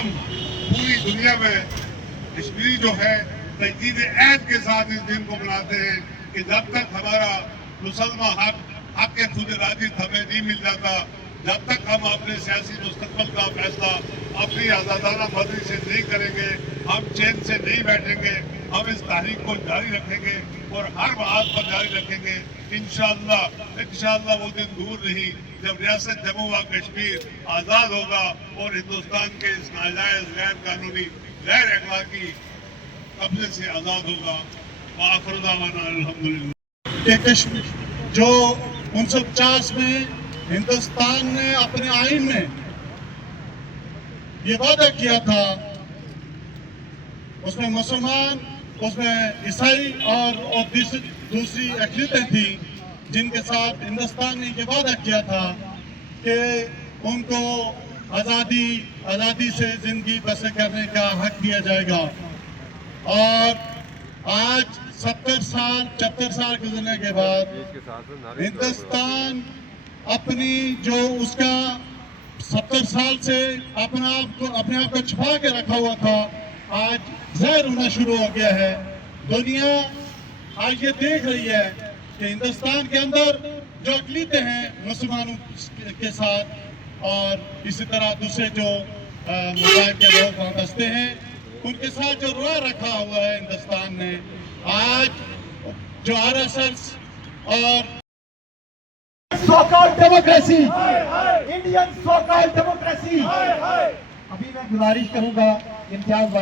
हम पूरी दुनिया में कश्मीरी जो है तजदीद ऐद के साथ इस दिन को मनाते हैं कि जब तक हमारा मुसलमान हक के खुद इरादी हमें नहीं मिल जाता, जब तक हम अपने सियासी मुस्तकबिल का फैसला अपनी आज़ादाना मर्जी से नहीं करेंगे, हम चैन से नहीं बैठेंगे, हम इस तहरीक को जारी रखेंगे और हर बात पर जारी रखेंगे। इंशाअल्लाह वो दिन दूर नहीं जब रियासत जम्मू व कश्मीर आज़ाद होगा और हिंदुस्तान के इस नाजायज गैर कानूनी गैर अखलाकी कब्जे से आज़ाद होगा। आखिर दावाना अल्हम्दुलिल्लाह। कश्मीर जो 1950 में हिंदुस्तान ने अपने आइन में ये वादा किया था, उसमें मुसलमान, उसमें ईसाई और दूसरी अक़लीदें थी जिनके साथ हिंदुस्तान ने ये वादा किया था कि उनको आज़ादी से ज़िंदगी बसर करने का हक दिया जाएगा। और आज 75 साल गुजरने के बाद हिंदुस्तान अपनी जो उसका 70 साल से अपने आप को छुपा के रखा हुआ था, आज ज़ाहिर होना शुरू हो गया है। दुनिया आज ये देख रही है कि हिंदुस्तान के अंदर जो अक़लीदें हैं मुसलमानों के साथ और इसी तरह दूसरे जो मज़ाहिब के लोग वहाँ बसते हैं उनके साथ जो रुआ रखा हुआ है हिंदुस्तान ने, आज जो RSS और so-called democracy, Indian so-called democracy। अभी मैं गुजारिश करूंगा इम्तियाज